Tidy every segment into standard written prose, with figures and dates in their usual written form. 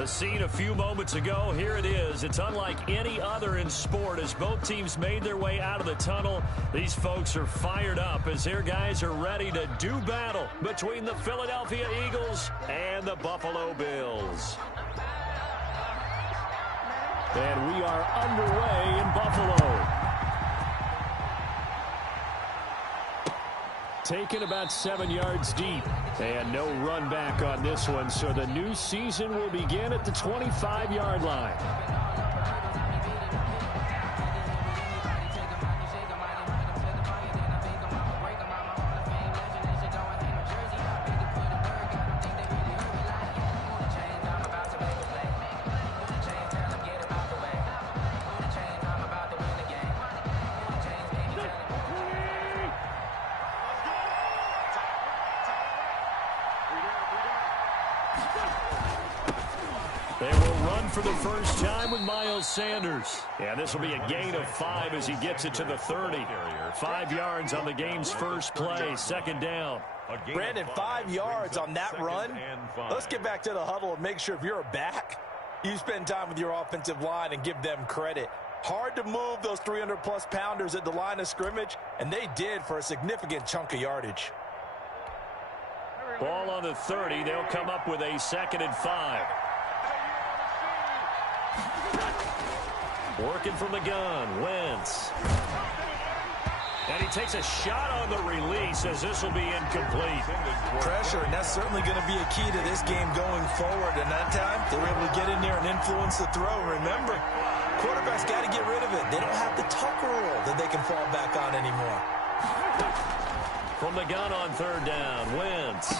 The scene a few moments ago, here it is. It's unlike any other in sport as both teams made their way out of the tunnel. These folks are fired up as their guys are ready to do battle between the Philadelphia Eagles and the Buffalo Bills. And we are underway in Buffalo. Taken about 7 yards deep. And no run back on this one, so the new season will begin at the 25-yard line. They will run for the first time with Miles Sanders. And this will be a gain of 5 as he gets it to the 30. 5 yards on the game's first play, second down. Brandon, 5 yards on that run. Let's get back to the huddle and make sure if you're a back, you spend time with your offensive line and give them credit. Hard to move those 300-plus pounders at the line of scrimmage, and they did for a significant chunk of yardage. Ball on the 30. They'll come up with a 2nd and 5. Working from the gun, Wentz. And he takes a shot on the release as this will be incomplete. Pressure, and that's certainly going to be a key to this game going forward. And that time, they were able to get in there and influence the throw. Remember, quarterbacks got to get rid of it. They don't have the Tucker rule that they can fall back on anymore. From the gun on 3rd down, Wentz.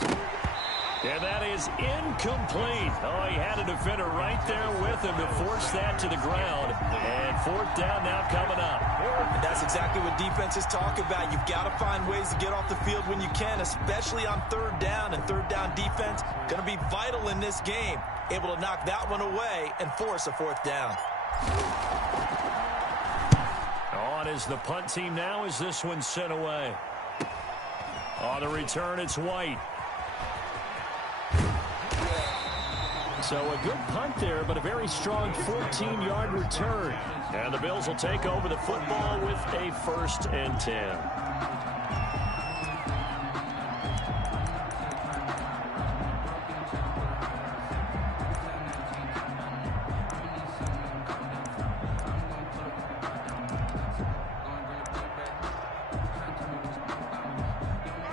And that is incomplete. Oh, he had a defender right there with him to force that to the ground. And 4th down now coming up. And that's exactly what defenses talk about. You've got to find ways to get off the field when you can, especially on 3rd down. And 3rd down defense going to be vital in this game. Able to knock that one away and force a 4th down. On is the punt team now as this one's sent away. On the return, it's White. So a good punt there, but a very strong 14-yard return. And the Bills will take over the football with a 1st and 10.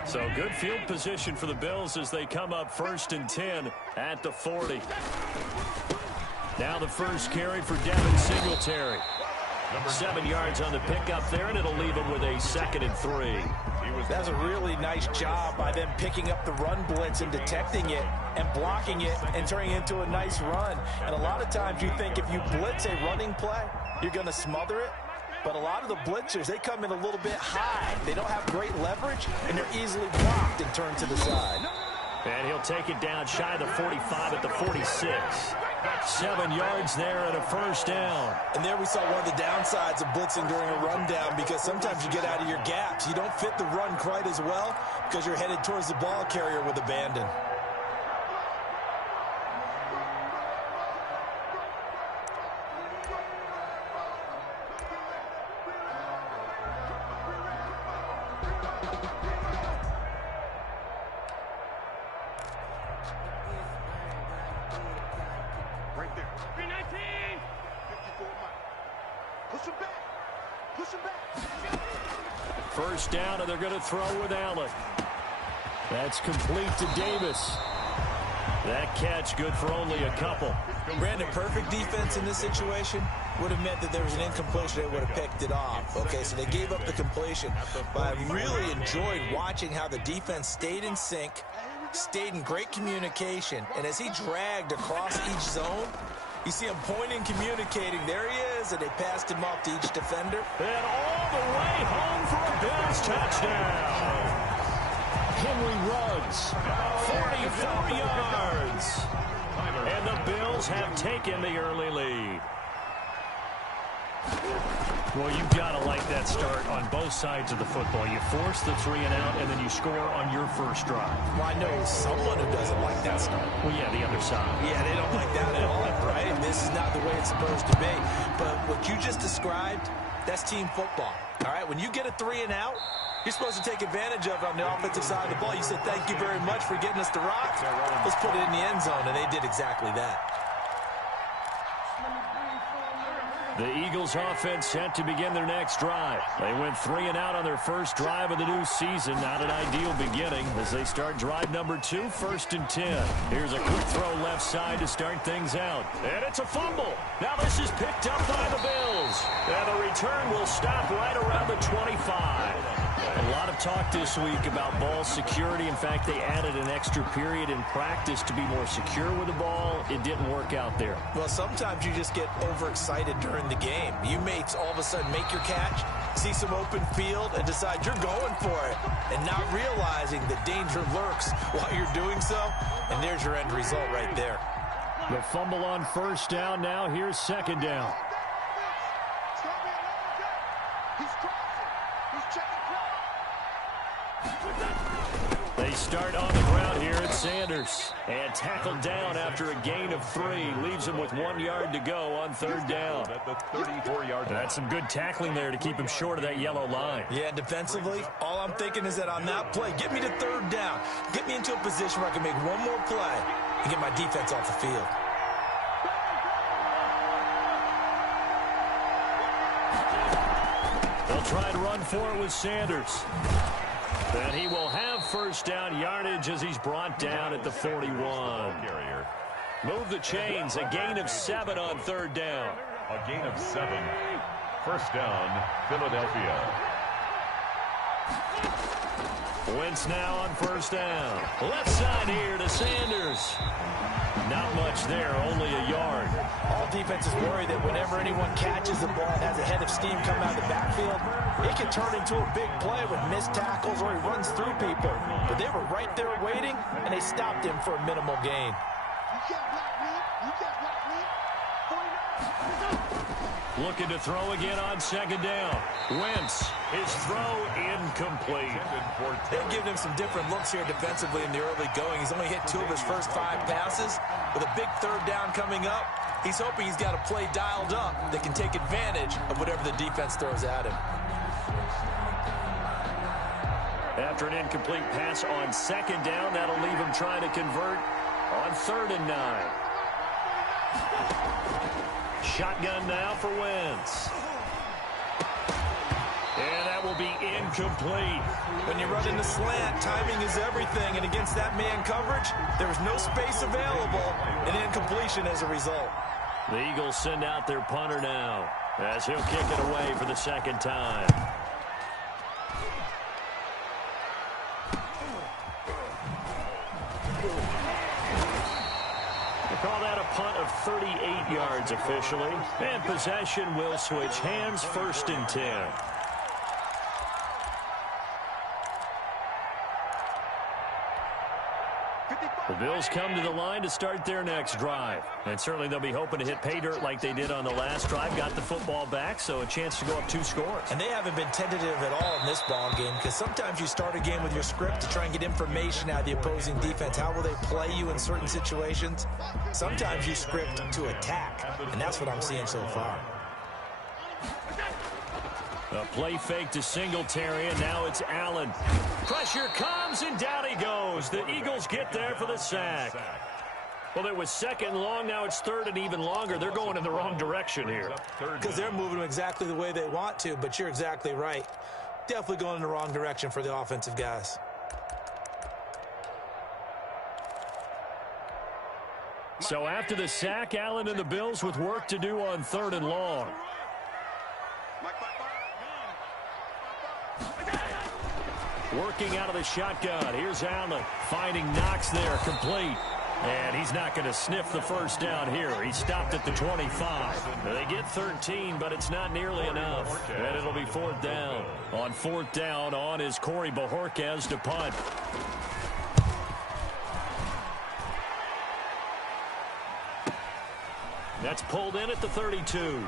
So good field position for the Bills as they come up 1st and 10 at the 40. Now the first carry for Devin Singletary. 7 yards on the pickup there, and it'll leave him with a 2nd and 3. That's a really nice job by them picking up the run blitz and detecting it and blocking it and turning it into a nice run. And a lot of times you think if you blitz a running play, you're going to smother it. But a lot of the blitzers, they come in a little bit high. They don't have great leverage, and they're easily blocked and turned to the side. And he'll take it down shy of the 45 at the 46. 7 yards there and a 1st down. And there we saw one of the downsides of blitzing during a rundown because sometimes you get out of your gaps. You don't fit the run quite as well because you're headed towards the ball carrier with abandon. First down, and they're going to throw with Allen. That's complete to Davis. That catch good for only a couple. Brandon, perfect defense in this situation would have meant that there was an incompletion. They would have picked it off. Okay, so they gave up the completion. But I really enjoyed watching how the defense stayed in sync, stayed in great communication, and as he dragged across each zone, you see him pointing, communicating. There he is, and they passed him off to each defender. And all the way home for a Bills touchdown. Henry Ruggs, 44 yards. And the Bills have taken the early lead. Well, you've got to like that start on both sides of the football. You force the 3 and out, and then you score on your first drive. Well, I know someone who doesn't like that start. Well, yeah, the other side. Yeah, they don't like that at all. supposed to be. But what you just described, that's team football. All right, when you get a 3 and out, you're supposed to take advantage of it on the offensive side of the ball. You said, thank you very much for getting us the rock. Let's put it in the end zone, and they did exactly that. The Eagles offense set to begin their next drive. They went 3 and out on their first drive of the new season. Not an ideal beginning as they start drive number 2, 1st and 10. Here's a quick throw left side to start things out. And it's a fumble. Now this is picked up by the Bills. And the return will stop right around the 25. A lot of talk this week about ball security. In fact, they added an extra period in practice to be more secure with the ball. It didn't work out there. Well, sometimes you just get overexcited during the game. You may all of a sudden make your catch, see some open field, and decide you're going for it, and not realizing that danger lurks while you're doing so, and there's your end result right there. The fumble on first down. Now here's 2nd down. They start on the ground here at Sanders. And tackled down after a gain of 3. Leaves him with 1 yard to go on 3rd down. At the 34-yard line. That's some good tackling there to keep him short of that yellow line. Yeah, defensively, all I'm thinking is that on that play, get me to 3rd down. Get me into a position where I can make one more play and get my defense off the field. They'll try to run for it with Sanders. And he will have first down yardage as he's brought down at the 41. Move the chains. A gain of 7 on 3rd down. A gain of 7. First down, Philadelphia. Wentz now on first down. Left side here to Sanders. Not much there, only a yard. All defenses worry that whenever anyone catches the ball and has a head of steam come out of the backfield, it can turn into a big play with missed tackles or he runs through people. But they were right there waiting, and they stopped him for a minimal gain. Looking to throw again on 2nd down. Wentz, his throw incomplete. They've given him some different looks here defensively in the early going. He's only hit 2 of his first 5 passes. With a big 3rd down coming up, he's hoping he's got a play dialed up that can take advantage of whatever the defense throws at him. After an incomplete pass on 2nd down, that'll leave him trying to convert on 3rd and 9. Shotgun now for Wentz. And that will be incomplete. When you run in the slant, timing is everything. And against that man coverage, there was no space available. And incompletion as a result. The Eagles send out their punter now as he'll kick it away for the 2nd time. Call that a punt of 38 yards officially. And possession will switch hands, 1st and 10. The Bills come to the line to start their next drive. And certainly they'll be hoping to hit pay dirt like they did on the last drive. Got the football back, so a chance to go up 2 scores. And they haven't been tentative at all in this ball game because sometimes you start a game with your script to try and get information out of the opposing defense. How will they play you in certain situations? Sometimes you script to attack, and that's what I'm seeing so far. A play fake to Singletary, and now it's Allen. Pressure comes, and down he goes. The Eagles get there for the sack. Well, it was 2nd and long. Now it's 3rd and even longer. They're going in the wrong direction here. Because they're moving exactly the way they want to, but you're exactly right. Definitely going in the wrong direction for the offensive guys. So after the sack, Allen and the Bills with work to do on 3rd and long. Working out of the shotgun. Here's Allen finding Knox there, complete. And he's not going to sniff the first down here. He stopped at the 25. They get 13, but it's not nearly enough. And it'll be 4th down. On 4th down, on is Corey Bojorquez to punt. That's pulled in at the 32.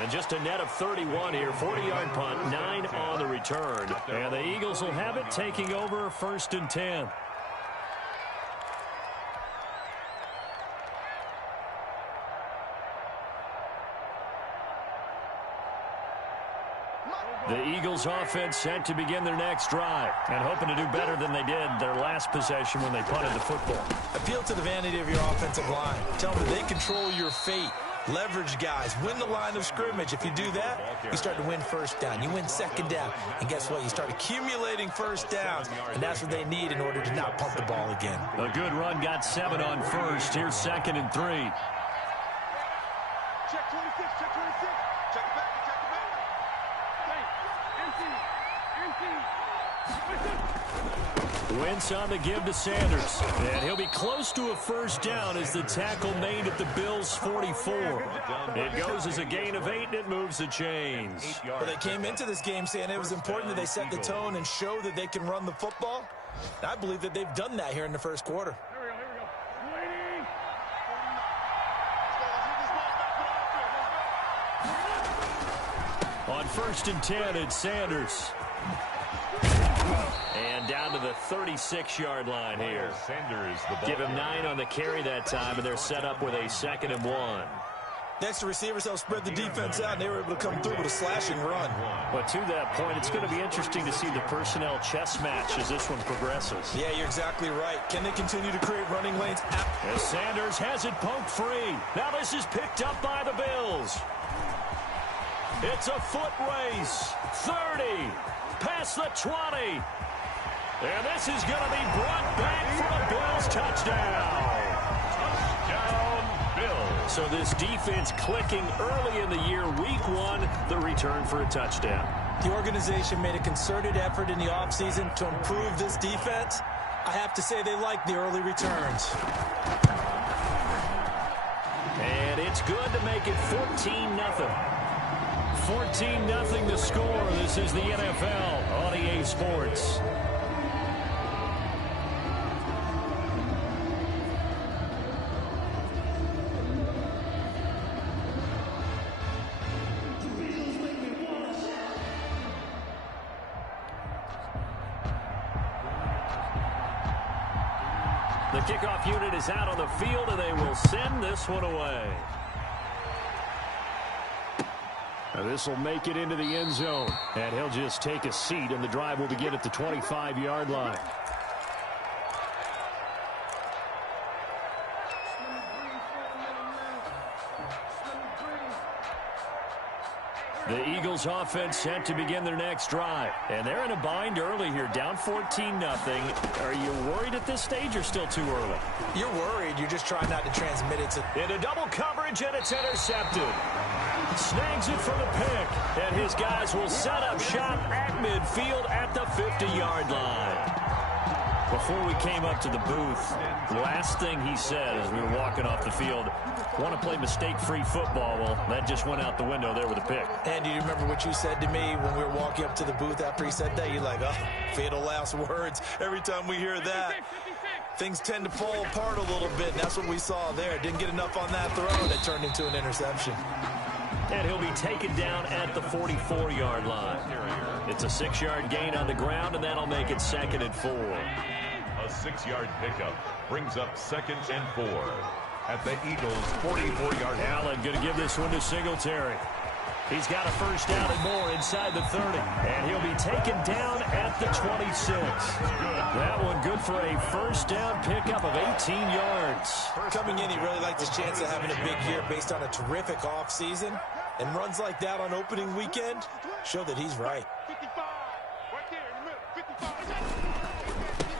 And just a net of 31 here. 40-yard punt, 9 on the return. And the Eagles will have it, taking over 1st and 10. The Eagles offense set to begin their next drive and hoping to do better than they did their last possession when they punted the football. Appeal to the vanity of your offensive line. Tell them that they control your fate. Leverage guys. Win the line of scrimmage. If you do that, you start to win first down. You win second down. And guess what? You start accumulating first downs. And that's what they need in order to not punt the ball again. A good run got 7 on first. Here's 2nd and 3. Check 26, check 26. Check it back, check it back. Wentz on the give to Sanders. And he'll be close to a first down as the tackle made at the Bills' 44. It goes as a gain of 8, and it moves the chains. Well, they came into this game saying it was important that they set the tone and show that they can run the football. And I believe that they've done that here in the first quarter. On 1st and 10, it's Sanders. And down to the 36-yard line here. Give him 9 on the carry that time, and they're set up with a 2nd and 1. Next to receivers, they'll spread the defense out, and they were able to come through with a slashing run. But to that point, it's going to be interesting to see the personnel chess match as this one progresses. Yeah, you're exactly right. Can they continue to create running lanes? As Sanders has it poked free. Now this is picked up by the Bills. It's a foot race. 30. Past the 20. And this is going to be brought back for a Bills touchdown. Touchdown, Bills. So this defense clicking early in the year, week 1, the return for a touchdown. The organization made a concerted effort in the offseason to improve this defense. I have to say they like the early returns. And it's good to make it 14-0. 14-0 the score. This is the NFL on EA Sports. The kickoff unit is out on the field, and they will send this one away. Now this will make it into the end zone, and he'll just take a seat, and the drive will begin at the 25-yard line. The Eagles offense set to begin their next drive. And they're in a bind early here, down 14-0. Are you worried at this stage or still too early? You're worried. You're just trying not to transmit it to... Into double coverage, and it's intercepted. Snags it for the pick. And his guys will set up shop at midfield at the 50-yard line. Before we came up to the booth, the last thing he said as we were walking off the field, want to play mistake-free football. Well, that just went out the window there with a pick. And do you remember what you said to me when we were walking up to the booth after he said that? You're like, oh, fatal last words. Every time we hear that, things tend to fall apart a little bit, and that's what we saw there. Didn't get enough on that throw, and it turned into an interception. And he'll be taken down at the 44-yard line. It's a 6-yard gain on the ground, and that'll make it 2nd and 4. A 6-yard pickup brings up 2nd and 4 at the Eagles' 44-yard line. Allen going to give this one to Singletary. He's got a first down and more inside the 30. And he'll be taken down at the 26. That one good for a first down pickup of 18 yards. Coming in, he really liked his chance of having a big year based on a terrific offseason. And runs like that on opening weekend show that he's right. 55. Right there in the middle. 55.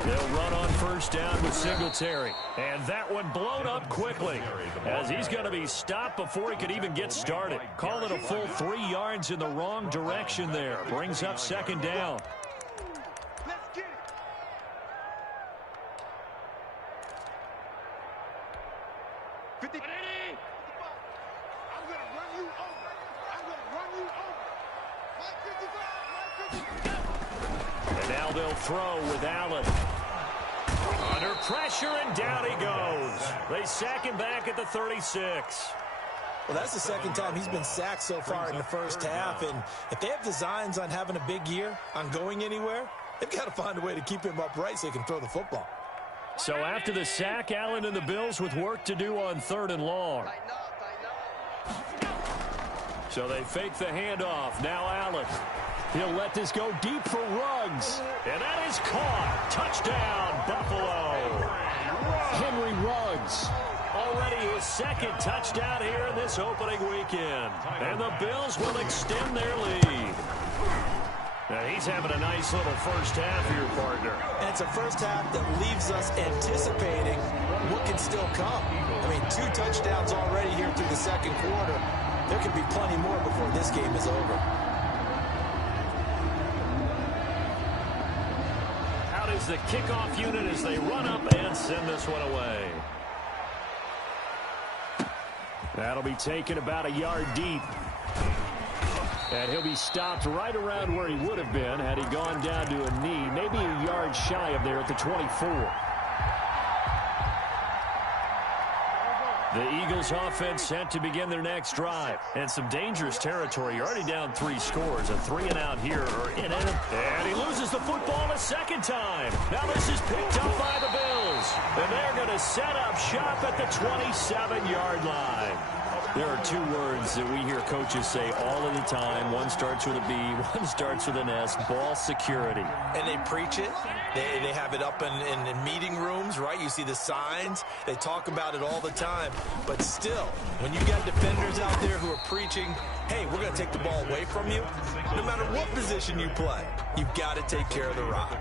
They'll run on first down with Singletary. And that one blown up quickly as he's going to be stopped before he could even get started. Call it a full 3 yards in the wrong direction there. Brings up 2nd down. Let's get it. 50. I'm going to run you over. I'm going to run you over. 55. And now they'll throw with Allen. Under pressure, and down he goes. They sack him back at the 36. Well, that's the second time he's been sacked so far in the first half. And if they have designs on having a big year, on going anywhere, they've got to find a way to keep him upright so he can throw the football. So after the sack, Allen and the Bills with work to do on 3rd and long. So they fake the handoff. Now Allen. He'll let this go deep for Ruggs. And that is caught. Touchdown, Buffalo. Henry Ruggs. Already his second touchdown here in this opening weekend. And the Bills will extend their lead. Now he's having a nice little first half here, partner. And it's a first half that leaves us anticipating what can still come. I mean, 2 touchdowns already here through the second quarter. There could be plenty more before this game is over. Out is the kickoff unit as they run up and send this one away. That'll be taken about a yard deep. And he'll be stopped right around where he would have been had he gone down to a knee, maybe a yard shy of there at the 24. The Eagles offense set to begin their next drive. And some dangerous territory. You're already down 3 scores. A 3-and-out here or in it. And he loses the football a second time. Now this is picked up by the Bills. And they're going to set up shop at the 27-yard line. There are 2 words that we hear coaches say all of the time. One starts with a B, one starts with an S, ball security. And they preach it. They have it up in meeting rooms, right? You see the signs. They talk about it all the time. But still, when you got defenders out there who are preaching, hey, we're going to take the ball away from you, no matter what position you play, you've got to take care of the rock.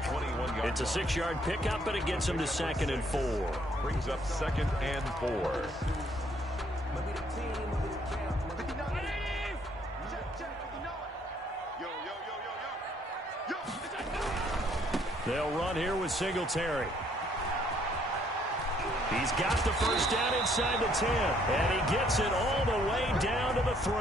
It's a 6-yard pickup, and it gets them to 2nd and 4. Brings up 2nd and 4. They'll run here with Singletary. He's got the first down inside the 10, and he gets it all the way down to the 3.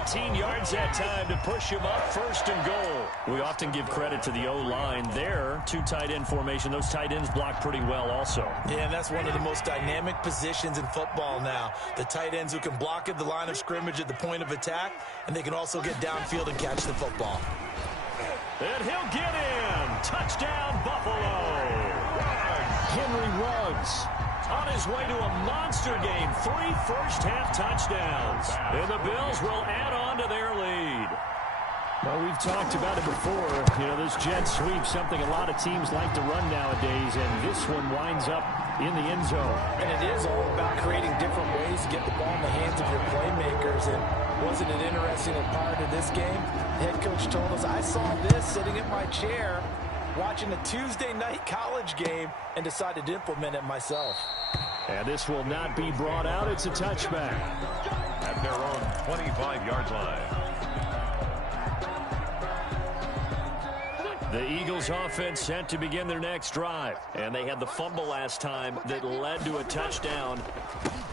18 yards that time to push him up 1st and goal. We often give credit to the O-line there. 2 tight end formation. Those tight ends block pretty well also. Yeah, and that's one of the most dynamic positions in football now. The tight ends who can block at the line of scrimmage at the point of attack, and they can also get downfield and catch the football. And he'll get in. Touchdown, Buffalo. Henry Ruggs on his way to a monster game. 3 first-half touchdowns. And the Bills will add on to their lead. Well, we've talked about it before. You know, this jet sweep, something a lot of teams like to run nowadays, and this one winds up in the end zone. And it is all about creating different ways to get the ball in the hands of your playmakers. And wasn't it interesting a part of this game? The head coach told us, I saw this sitting in my chair watching a Tuesday night college game and decided to implement it myself. And this will not be brought out. It's a touchback. At their own 25-yard line. The Eagles offense set to begin their next drive. And they had the fumble last time that led to a touchdown.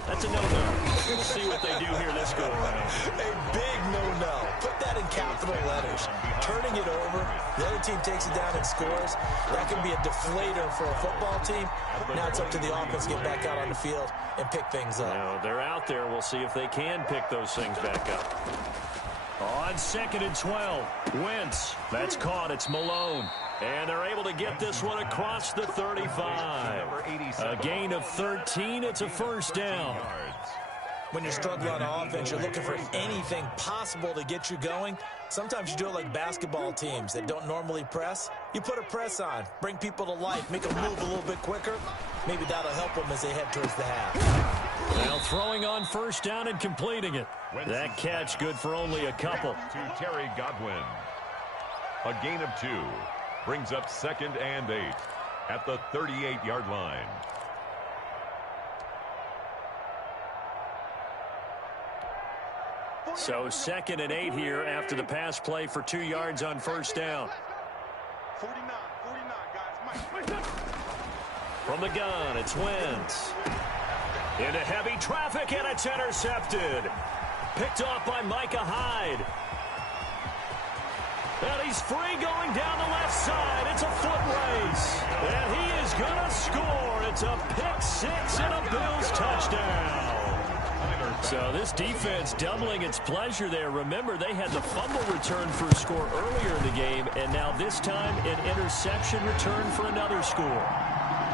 That's a no-no. We'll see what they do here this go-around. A big no-no. Put that in capital letters. Turning it over, the other team takes it down and scores. That can be a deflator for a football team. Now it's up to the offense to get back out on the field and pick things up. Now, they're out there. We'll see if they can pick those things back up. On 2nd and 12, Wentz. That's caught. It's Malone. And they're able to get this one across the 35. A gain of 13. It's a first down. When you're struggling on offense, you're looking for anything possible to get you going. Sometimes you do it like basketball teams that don't normally press. You put a press on, bring people to life, make them move a little bit quicker. Maybe that'll help them as they head towards the half. Now throwing on first down and completing it. That catch good for only a couple. To Terry Godwin. A gain of 2. Brings up 2nd and 8 at the 38-yard line. So 2nd and 8 here after the pass play for 2 yards on first down. 49, guys. From the gun, it's Wentz. Into heavy traffic, and it's intercepted. Picked off by Micah Hyde. And he's free going down the left side. It's a foot race. And he is going to score. It's a pick 6 and a Bills touchdown. So this defense doubling its pleasure there. Remember, they had the fumble return for a score earlier in the game, and now this time an interception return for another score.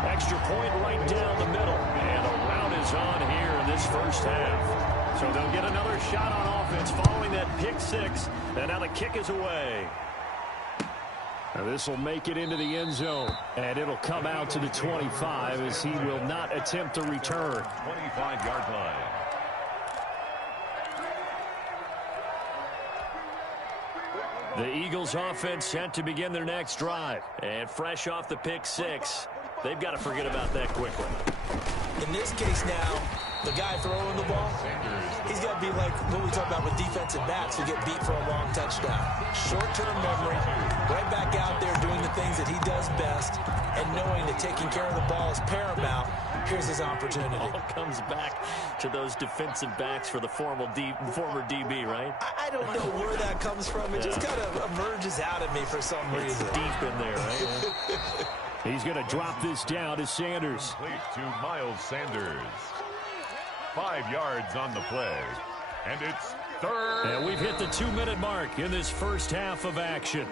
Extra point right down the middle. And a rout is on here in this first half. So they'll get another shot on offense following that pick six. And now the kick is away. This will make it into the end zone. And it'll come out to the 25 as he will not attempt to return. 25-yard line. The Eagles offense set to begin their next drive. And fresh off the pick six, they've got to forget about that quickly. In this case now, the guy throwing the ball, he's got to be like what we talk about with defensive backs who get beat for a long touchdown. Short-term memory, right back out there doing the things that he does best, and knowing that taking care of the ball is paramount. Here's his opportunity. All comes back to those defensive backs for the former DB, right? I don't know where that comes from. It just kind of emerges out of me for some reason. It's deep in there, right? He's going to drop this down to Sanders. Complete to Miles Sanders. 5 yards on the play. And it's third. And we've hit the 2-minute mark in this first half of action.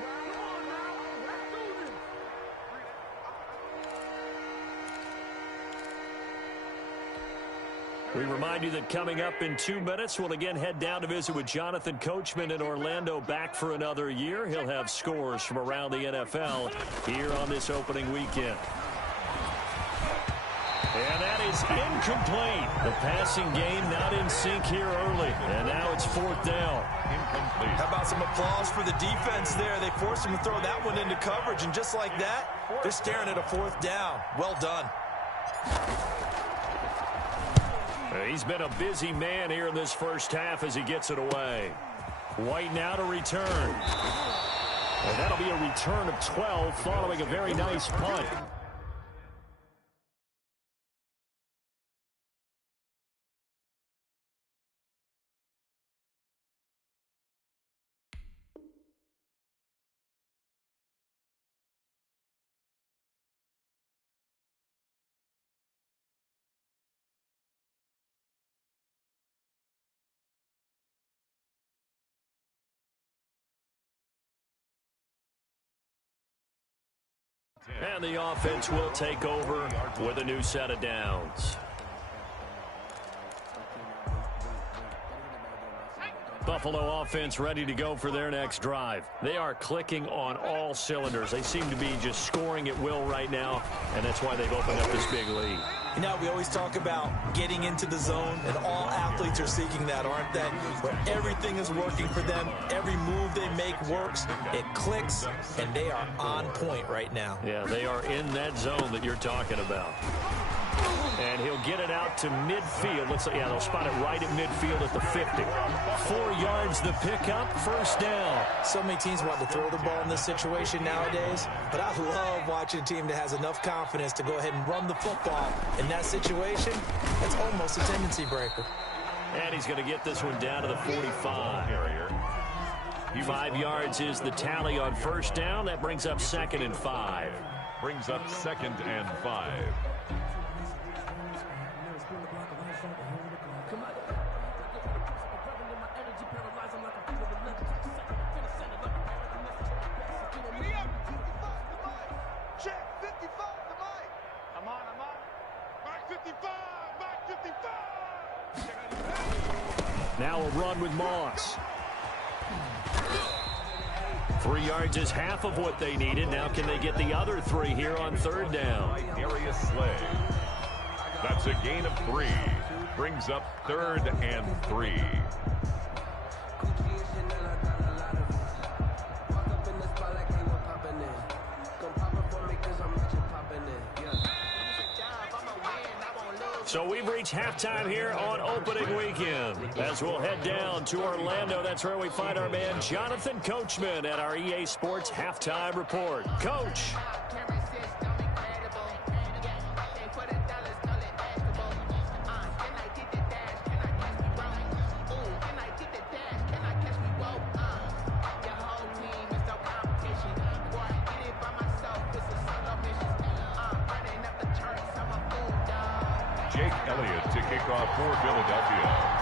We remind you that coming up in 2 minutes, we'll again head down to visit with Jonathan Coachman in Orlando, back for another year. He'll have scores from around the NFL here on this opening weekend. And that is incomplete. The passing game not in sync here early. And now it's 4th down. Incomplete. How about some applause for the defense there? They forced him to throw that one into coverage, and just like that, they're staring at a 4th down. Well done. He's been a busy man here in this first half as he gets it away. White now to return. And that'll be a return of 12 following a very nice punt. And the offense will take over with a new set of downs. Buffalo offense ready to go for their next drive. They are clicking on all cylinders. They seem to be just scoring at will right now, and that's why they've opened up this big lead. You know, we always talk about getting into the zone, and all athletes are seeking that, aren't they? Where everything is working for them, every move they make works, it clicks, and they are on point right now. Yeah, they are in that zone that you're talking about. And he'll get it out to midfield. Looks like, yeah, they'll spot it right at midfield at the 50. 4 yards the pickup, 1st down. So many teams want to throw the ball in this situation nowadays, but I love watching a team that has enough confidence to go ahead and run the football. In that situation, it's almost a tendency breaker. And he's going to get this one down to the 45. 5 yards is the tally on 1st down. That brings up 2nd and 5. Brings up 2nd and 5. Now a run with Moss. 3 yards is half of what they needed. Now can they get the other 3 here on 3rd down? Darius Slay. That's a gain of 3. Brings up 3rd and 3. So we've reached halftime here on opening weekend. As we'll head down to Orlando, that's where we find our man Jonathan Coachman at our EA Sports Halftime Report. Coach. Elliott to kick off for Philadelphia.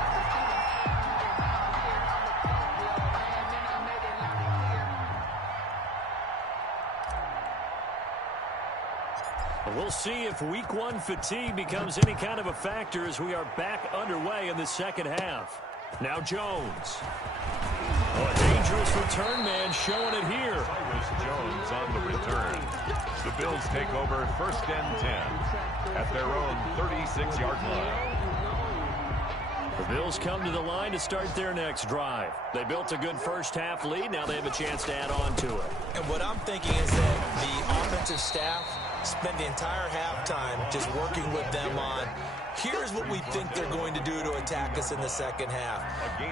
We'll see if week one fatigue becomes any kind of a factor as we are back underway in the second half. Now Jones. Oh, a dangerous return man showing it here. Cyrus Jones on the return. The Bills take over 1st and 10 at their own 36-yard line. The Bills come to the line to start their next drive. They built a good first half lead. Now they have a chance to add on to it. And what I'm thinking is that the offensive staff spent the entire halftime just working with them on, here's what we think they're going to do to attack us in the second half.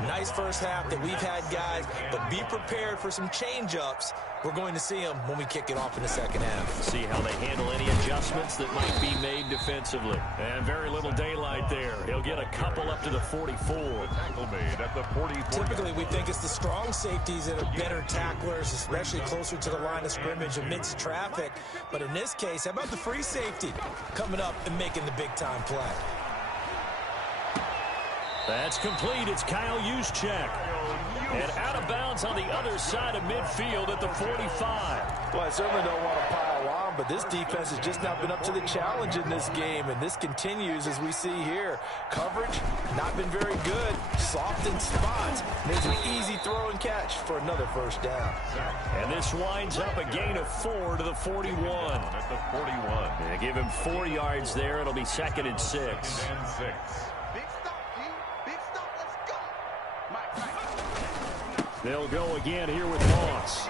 Nice first half that we've had, guys, but be prepared for some change-ups. We're going to see them when we kick it off in the second half. See how they handle any adjustments that might be made defensively. And very little daylight there. He'll get a couple up to the 44. Tackle made at the 44. Typically, we think it's the strong safeties that are better tacklers, especially closer to the line of scrimmage amidst traffic. But in this case, how about the free safety coming up and making the big-time play? That's complete. It's Kyle Juszczyk. And out of bounds on the other side of midfield at the 45. Well, I certainly don't want to pile on, but this defense has just not been up to the challenge in this game, and this continues as we see here. Coverage, not been very good. Soft in spots. There's an easy throw and catch for another first down. And this winds up a gain of 4 to the 41. At the 41. They give him 4 yards there. It'll be 2nd and 6. 2nd and 6. They'll go again here with Moss.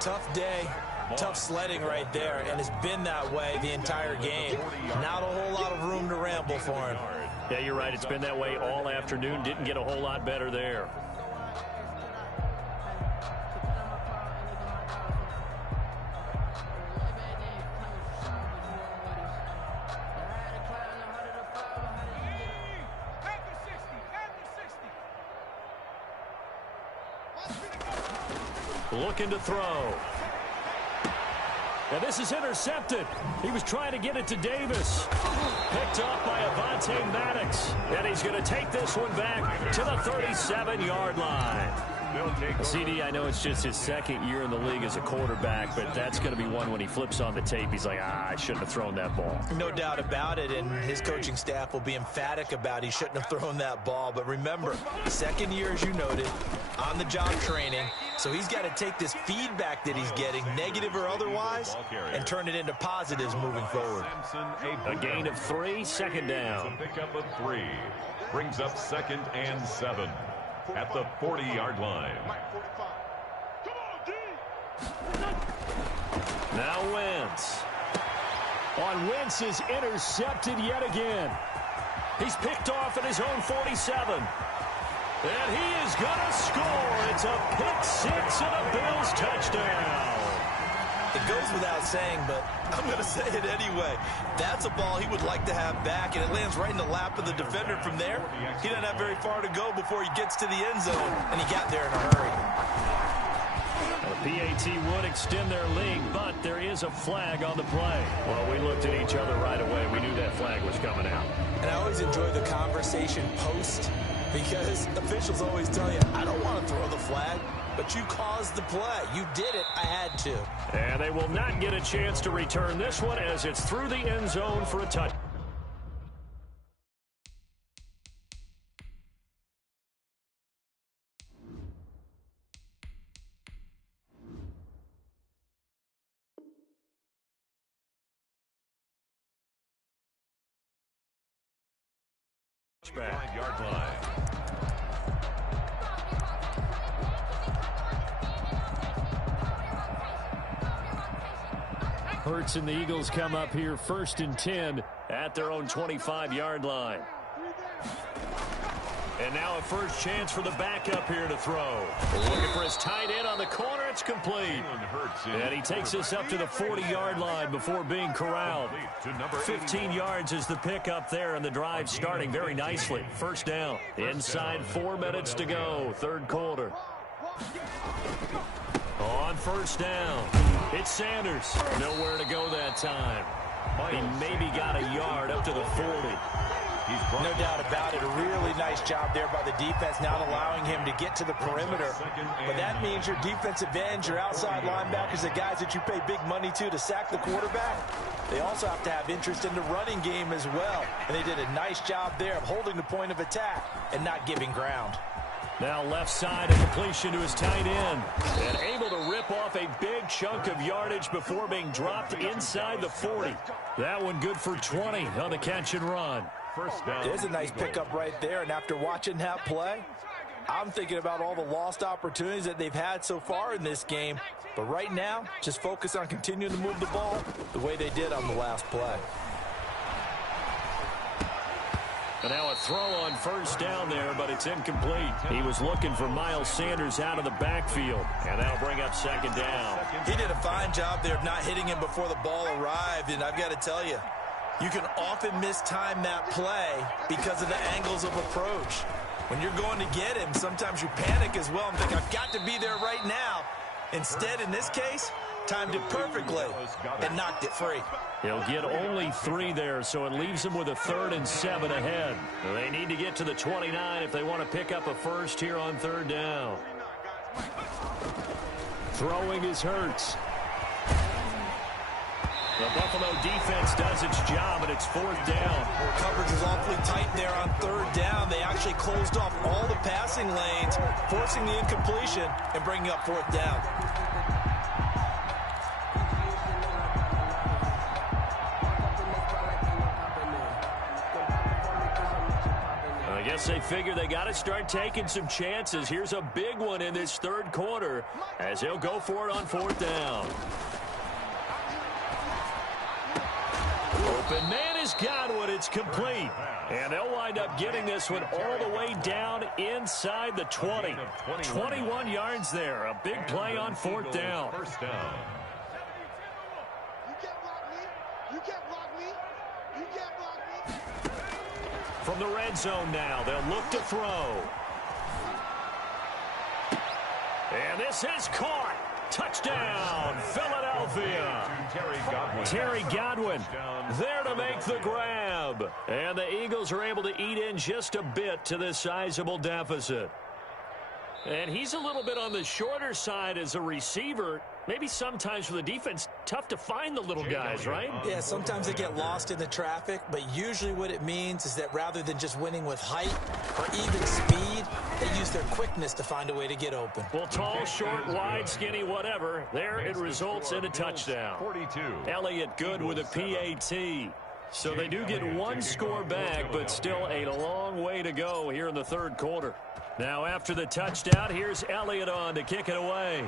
Tough day, tough sledding right there, and it's been that way the entire game. Not a whole lot of room to ramble for him. Yeah, you're right. It's been that way all afternoon. Didn't get a whole lot better there. Looking to throw. And this is intercepted. He was trying to get it to Davis. Picked off by Avonte Maddox. And he's going to take this one back to the 37-yard line. CD, I know it's just his 2nd year in the league as a quarterback, but that's going to be one when he flips on the tape, he's like, I shouldn't have thrown that ball. No doubt about it, and his coaching staff will be emphatic about he shouldn't have thrown that ball. But remember, 2nd year, as you noted, on-the-job training, so he's got to take this feedback that he's getting, negative or otherwise, and turn it into positives moving forward. A gain of 3, 2nd down. A pickup of 3 brings up 2nd and 7 at the 40-yard line. Now Wentz. On Wentz is intercepted yet again. He's picked off at his own 47. And he is going to score. It's a pick 6 and a Bills touchdown. It goes without saying, but I'm going to say it anyway. That's a ball he would like to have back, and it lands right in the lap of the defender from there. He doesn't have very far to go before he gets to the end zone, and he got there in a hurry. The PAT would extend their lead, but there is a flag on the play. Well, we looked at each other right away. We knew that flag was coming out. And I always enjoy the conversation post, because officials always tell you, I don't want to throw the flag. But you caused the play. You did it. I had to. And they will not get a chance to return this one as it's through the end zone for a touchdown. Back. 5-yard line. Hurts and the Eagles come up here 1st and 10 at their own 25-yard line. And now a first chance for the backup here to throw. Looking for his tight end on the corner. It's complete. And he takes us up to the 40-yard line before being corralled. 15 yards is the pickup there, and the drive starting very nicely. First down. Inside 4 minutes to go. 3rd quarter. On first down, it's Sanders. Nowhere to go that time. He maybe got a yard up to the 40. No doubt about it. A really nice job there by the defense, not allowing him to get to the perimeter. But that means your defensive ends, your outside linebackers, the guys that you pay big money to sack the quarterback, they also have to have interest in the running game as well. And they did a nice job there of holding the point of attack and not giving ground. Now left side, a completion to his tight end. And able to rip off a big chunk of yardage before being dropped inside the 40. That one good for 20 on the catch and run. First down. There's a nice pickup right there. And after watching that play, I'm thinking about all the lost opportunities that they've had so far in this game. But right now, just focus on continuing to move the ball the way they did on the last play. And now a throw on first down there, but it's incomplete. He was looking for Miles Sanders out of the backfield, and that'll bring up second down. He did a fine job there of not hitting him before the ball arrived, and I've got to tell you, you can often mistime that play because of the angles of approach. When you're going to get him, sometimes you panic as well and think, I've got to be there right now. Instead, in this case, timed it perfectly and knocked it free. He'll get only 3 there, so it leaves him with a 3rd and 7 ahead. They need to get to the 29 if they want to pick up a first here on 3rd down. Throwing is Hurts. The Buffalo defense does its job, and it's 4th down. Coverage is awfully tight there on 3rd down. They actually closed off all the passing lanes, forcing the incompletion and bringing up 4th down. I guess they figure they got to start taking some chances. Here's a big one in this 3rd quarter as he'll go for it on 4th down. Open man is Godwin. It's complete. And they'll wind up getting this one all the way down inside the 20. 21 yards there. A big play on 4th down. First down. You can't block me. You can't block me. You can't block me. From the red zone now, they'll look to throw. And this is caught. Touchdown, Philadelphia. Terry Godwin there to make the grab. And the Eagles are able to eat in just a bit to this sizable deficit. And he's a little bit on the shorter side as a receiver. Maybe sometimes for the defense, tough to find the little guys, right? Yeah, sometimes they get lost in the traffic, but usually what it means is that rather than just winning with height or even speed, they use their quickness to find a way to get open. Well, tall, short, wide, skinny, whatever. There it results in a touchdown. 42. Elliott good with a PAT. So they do get one score back, but still a long way to go here in the 3rd quarter. Now after the touchdown, here's Elliott on to kick it away.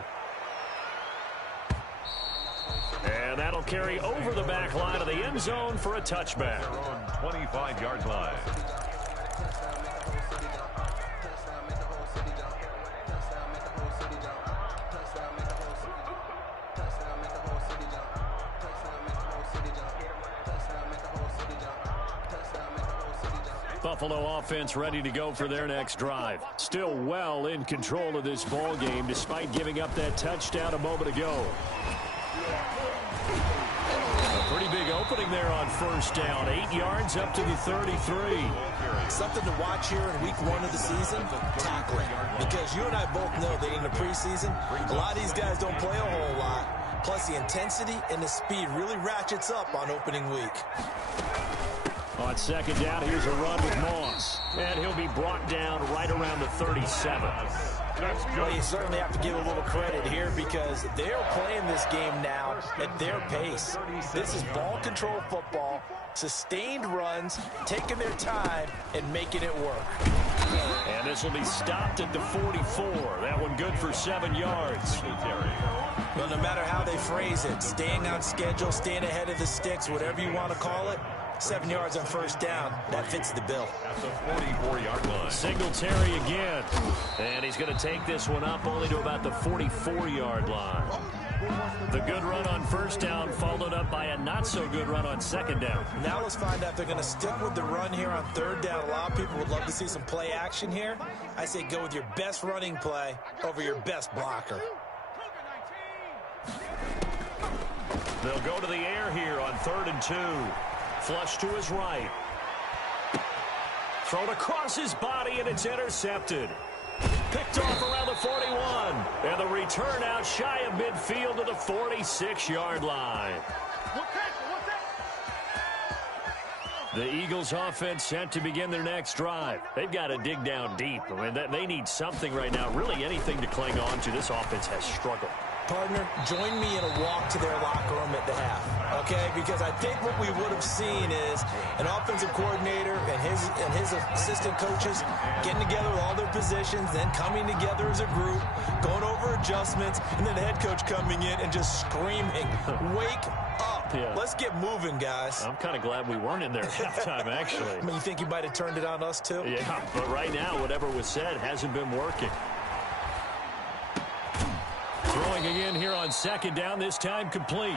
And that'll carry over the back line of the end zone for a touchback. They're on 25-yard line. Buffalo offense ready to go for their next drive. Still well in control of this ball game despite giving up that touchdown a moment ago. A pretty big opening there on first down. 8 yards up to the 33. Something to watch here in week 1 of the season, tackling. Because you and I both know that in the preseason, a lot of these guys don't play a whole lot. Plus the intensity and the speed really ratchets up on opening week. On second down, here's a run with Moss. And he'll be brought down right around the 37. Well, you certainly have to give a little credit here because they're playing this game now at their pace. This is ball control football, sustained runs, taking their time, and making it work. And this will be stopped at the 44. That one good for 7 yards. Well, no matter how they phrase it, staying on schedule, staying ahead of the sticks, whatever you want to call it, 7 yards on first down, that fits the bill. At the 44-yard line. Singletary again. And he's going to take this one up only to about the 44-yard line. The good run on first down followed up by a not-so-good run on second down. Now let's find out if they're going to stick with the run here on 3rd down. A lot of people would love to see some play action here. I say go with your best running play over your best blocker. They'll go to the air here on 3rd and 2. Flush to his right. Thrown across his body, and it's intercepted. Picked off around the 41. And the return out shy of midfield to the 46-yard line. The Eagles offense set to begin their next drive. They've got to dig down deep. I mean, they need something right now, really anything to cling on to. This offense has struggled. Partner, join me in a walk to their locker room at the half, okay? Because I think what we would have seen is an offensive coordinator and his assistant coaches getting together with all their positions, then coming together as a group, going over adjustments, and then the head coach coming in and just screaming, "Wake up. Yeah. Let's get moving, guys." I'm kind of glad we weren't in there at halftime, actually. I mean, you think you might have turned it on us, too? Yeah, but right now, whatever was said hasn't been working. Throwing again here on second down, this time complete.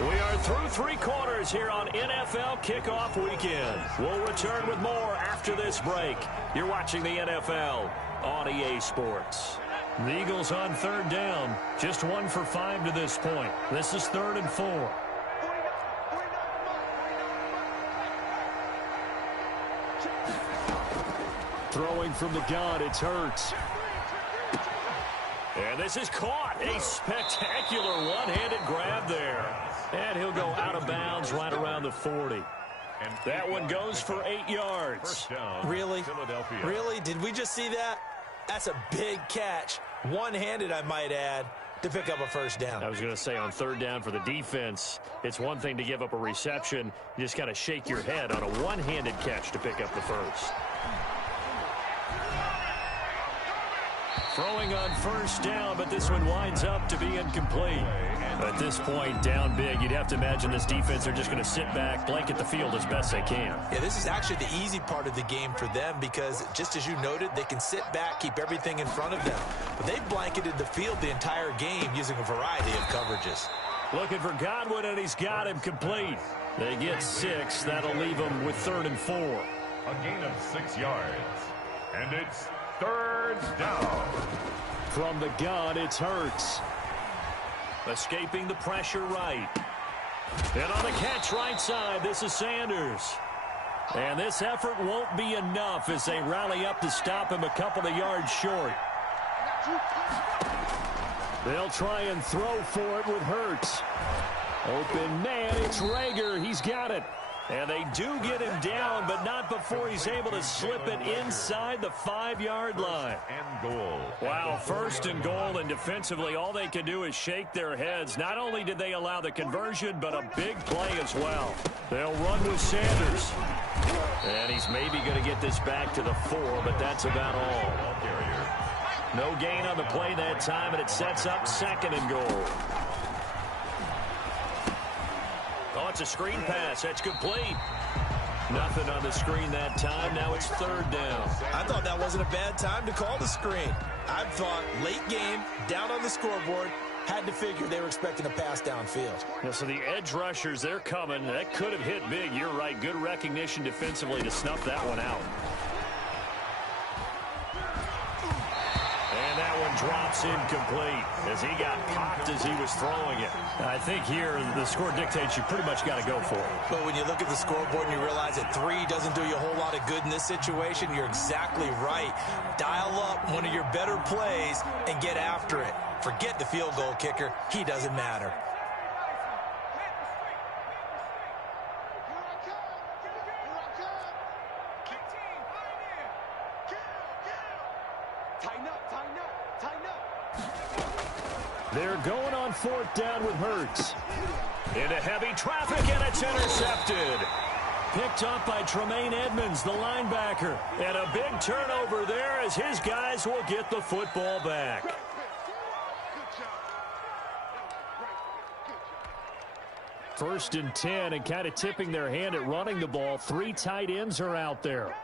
We are through three quarters here on NFL Kickoff Weekend. We'll return with more after this break. You're watching the NFL on EA Sports. The Eagles on third down, just 1 for 5 to this point. This is 3rd and 4. Throwing from the gun, it's Hurts. And this is caught. A spectacular one-handed grab there. And he'll go out of bounds right around the 40. That one goes for 8 yards. Really? Really? Did we just see that? That's a big catch. One-handed, I might add, to pick up a first down. I was going to say on third down for the defense, it's one thing to give up a reception. You just got to shake your head on a one-handed catch to pick up the first. Throwing on first down, but this one winds up to be incomplete. At this point, down big, you'd have to imagine this defense are just going to sit back, blanket the field as best they can. Yeah, this is actually the easy part of the game for them because, just as you noted, they can sit back, keep everything in front of them. But they've blanketed the field the entire game using a variety of coverages. Looking for Godwin, and he's got him complete. They get 6. That'll leave them with 3rd and 4. A gain of 6 yards. And it's 3rd down. From the gun, it's Hurts. Escaping the pressure right. And on the catch right side, this is Sanders. And this effort won't be enough as they rally up to stop him a couple of yards short. They'll try and throw for it with Hurts. Open man, it's Rager. He's got it. And they do get him down, but not before he's able to slip it inside the 5-yard line. And goal. Wow, 1st and goal, and defensively all they can do is shake their heads. Not only did they allow the conversion, but a big play as well. They'll run with Sanders. And he's maybe going to get this back to the 4, but that's about all. No gain on the play that time, and it sets up 2nd and goal. Oh, it's a screen pass. That's complete. Nothing on the screen that time. Now it's 3rd down. I thought that wasn't a bad time to call the screen. I thought late game, down on the scoreboard, had to figure they were expecting a pass downfield. Yeah, so the edge rushers, they're coming. That could have hit big. You're right. Good recognition defensively to snuff that one out. And that one drops incomplete as he got popped as he was throwing it. I think here the score dictates you pretty much got to go for it. But when you look at the scoreboard and you realize that 3 doesn't do you a whole lot of good in this situation, you're exactly right. Dial up one of your better plays and get after it. Forget the field goal kicker. He doesn't matter. They're going on 4th down with Hurts. Into heavy traffic, and it's intercepted. Picked up by Tremaine Edmonds, the linebacker. And a big turnover there as his guys will get the football back. First and 10, and kind of tipping their hand at running the ball. 3 tight ends are out there.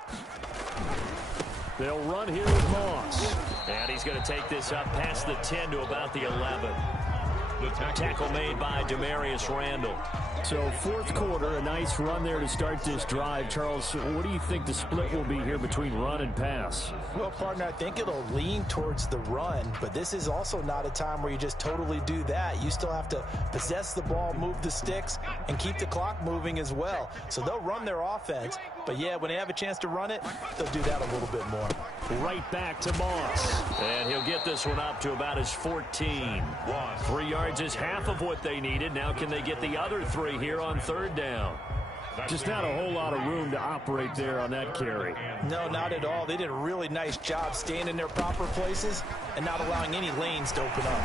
They'll run here with Moss. And he's going to take this up past the 10 to about the 11. Tackle made by Demarius Randall. So fourth quarter, a nice run there to start this drive. Charles, what do you think the split will be here between run and pass? Well, partner, I think it'll lean towards the run, but this is also not a time where you just totally do that. You still have to possess the ball, move the sticks, and keep the clock moving as well. So they'll run their offense, but yeah, when they have a chance to run it, they'll do that a little bit more. Right back to Moss. And he'll get this one up to about his 14. 3 yards is half of what they needed. Now can they get the other 3 here on third down? Just not a whole lot of room to operate there on that carry. No, not at all. They did a really nice job staying in their proper places and not allowing any lanes to open up.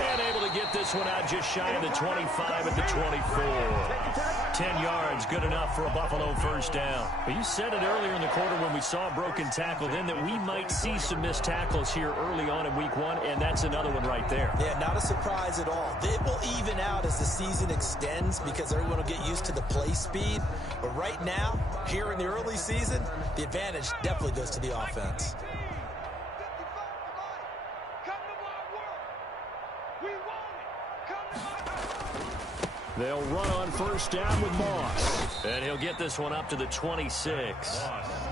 And able to get this one out just shy of the 25 at the 24. 10 yards, good enough for a Buffalo first down. But you said it earlier in the quarter when we saw a broken tackle then that we might see some missed tackles here early on in week 1, and that's another one right there. Yeah, not a surprise at all. It will even out as the season extends because everyone will get used to the play speed. But right now, here in the early season, the advantage definitely goes to the offense. They'll run on first down with Moss. And he'll get this one up to the 26.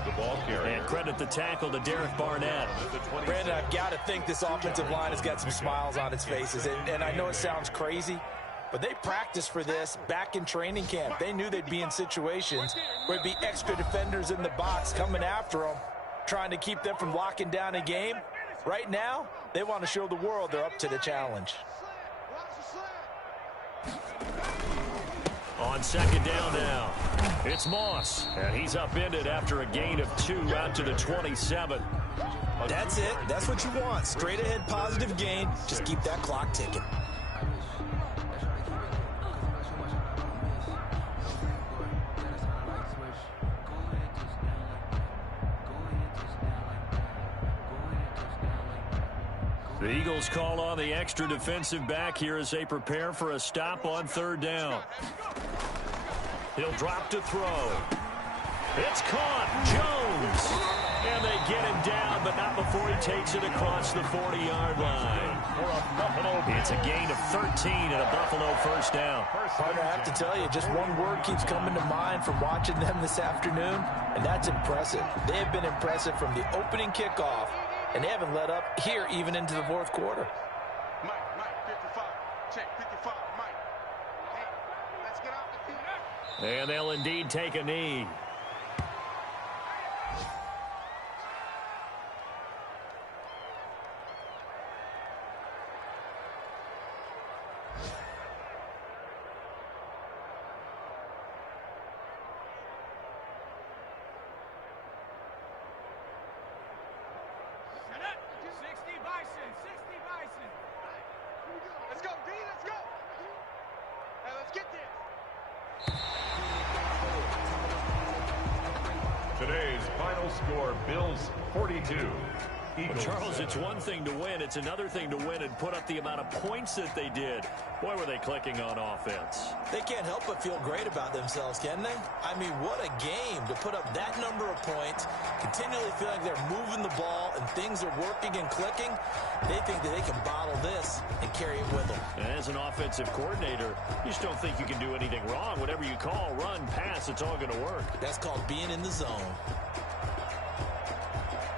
The ball carrier. And credit the tackle to Derek Barnett. Brandon, I've got to think this offensive line has got some smiles on its faces. And I know it sounds crazy, but they practiced for this back in training camp. They knew they'd be in situations where there'd be extra defenders in the box coming after them, trying to keep them from locking down a game. Right now, they want to show the world they're up to the challenge. On second down now, it's Moss, and he's upended after a gain of 2 out to the 27. That's it. That's what you want. Straight ahead positive gain. Just keep that clock ticking. The Eagles call on the extra defensive back here as they prepare for a stop on third down. He'll drop to throw. It's caught. Jones. And they get him down, but not before he takes it across the 40-yard line. It's a gain of 13 and a Buffalo first down. Partner, I have to tell you, just one word keeps coming to mind from watching them this afternoon, and that's impressive. They have been impressive from the opening kickoff, and they haven't let up here even into the fourth quarter. Mike, 55. Check, 55, Mike. Hey, let's get off the field. And they'll indeed take a knee. Let's go, D, let's go. Hey, let's get this. Today's final score, Bills 42. Well, Charles, it's one thing to win. It's another thing to win and put up the amount of points that they did. Boy, were they clicking on offense. They can't help but feel great about themselves, can they? I mean, what a game to put up that number of points, continually feel like they're moving the ball and things are working and clicking. They think that they can bottle this and carry it with them. As an offensive coordinator, you just don't think you can do anything wrong. Whatever you call, run, pass, it's all going to work. That's called being in the zone.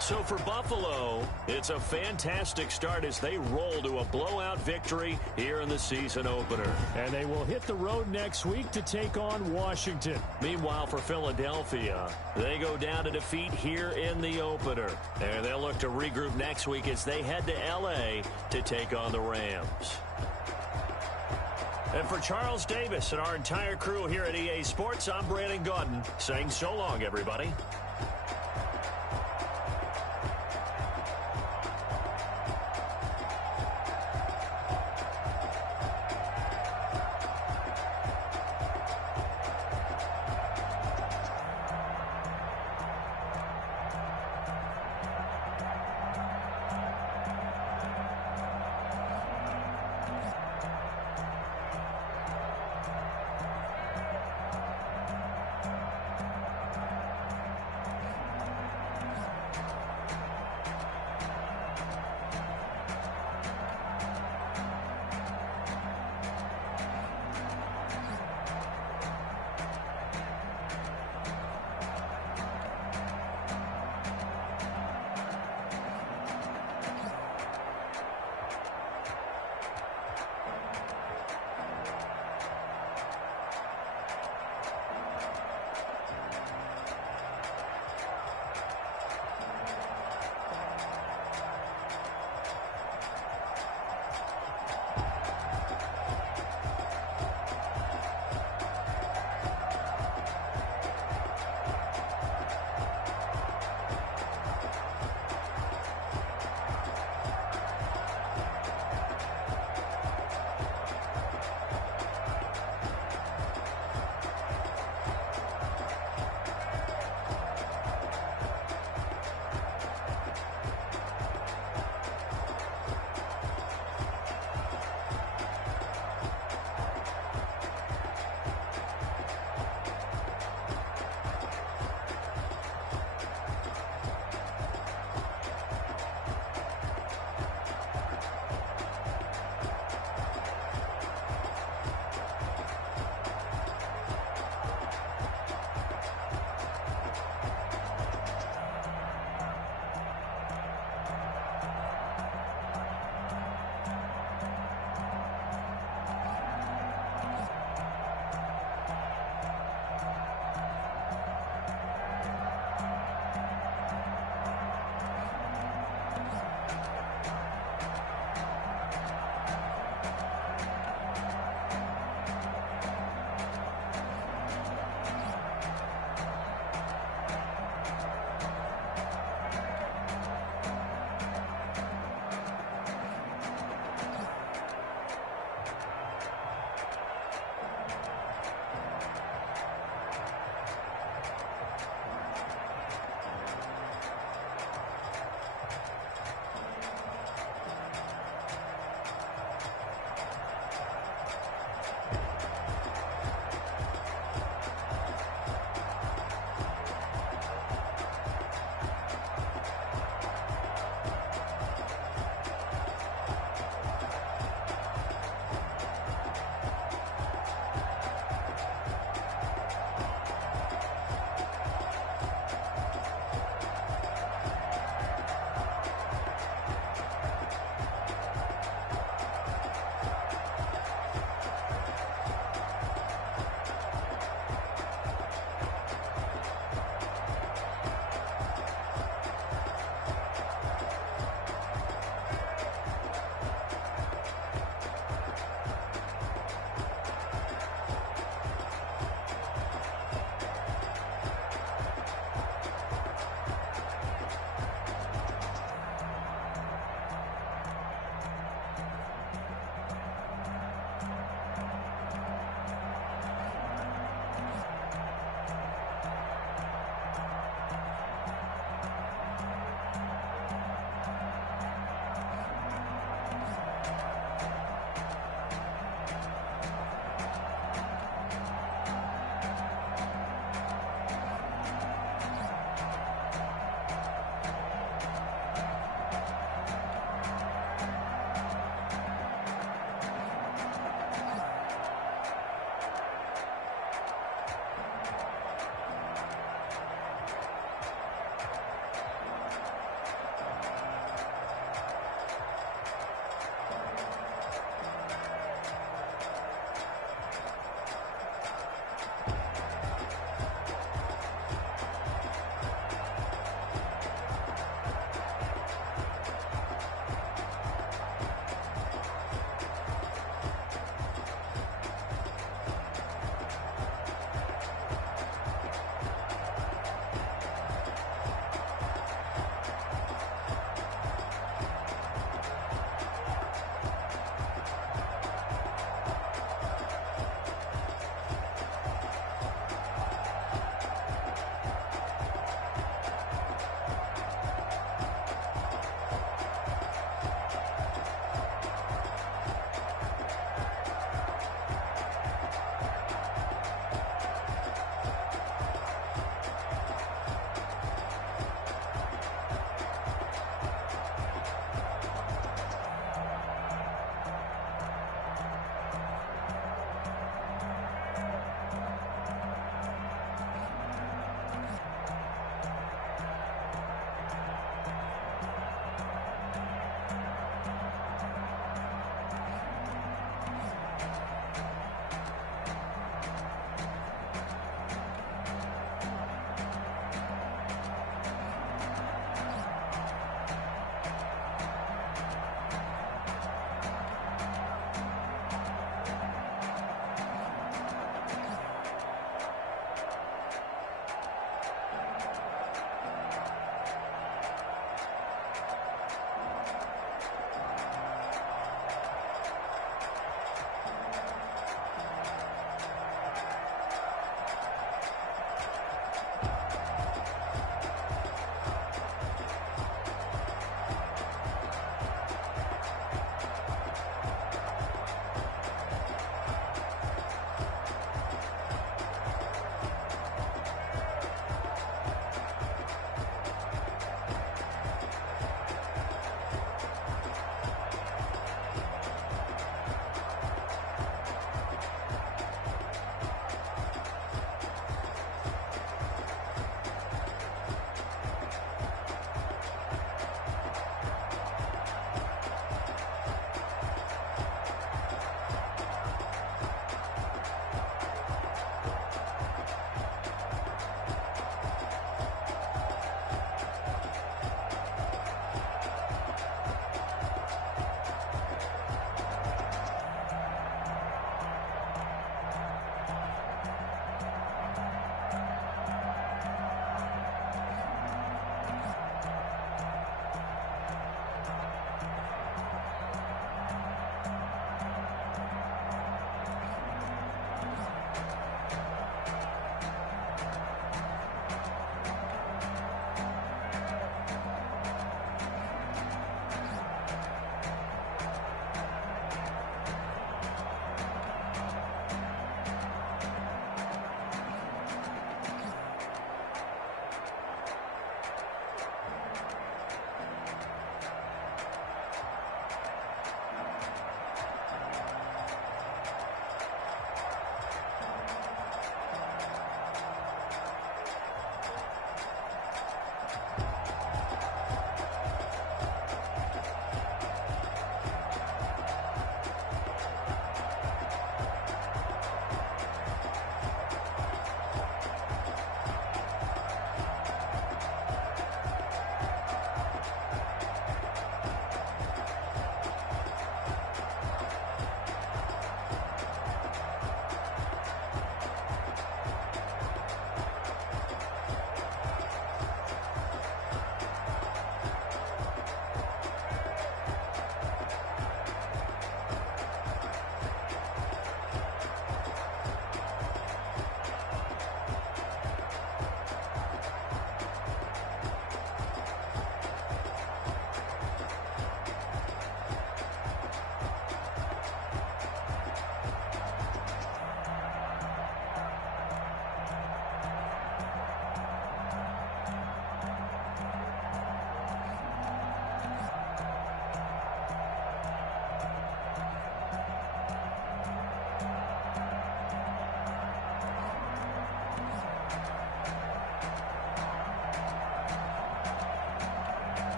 So for Buffalo, it's a fantastic start as they roll to a blowout victory here in the season opener. And they will hit the road next week to take on Washington. Meanwhile, for Philadelphia, they go down to defeat here in the opener. And they'll look to regroup next week as they head to L.A. to take on the Rams. And for Charles Davis and our entire crew here at EA Sports, I'm Brandon Gaudin saying so long, everybody.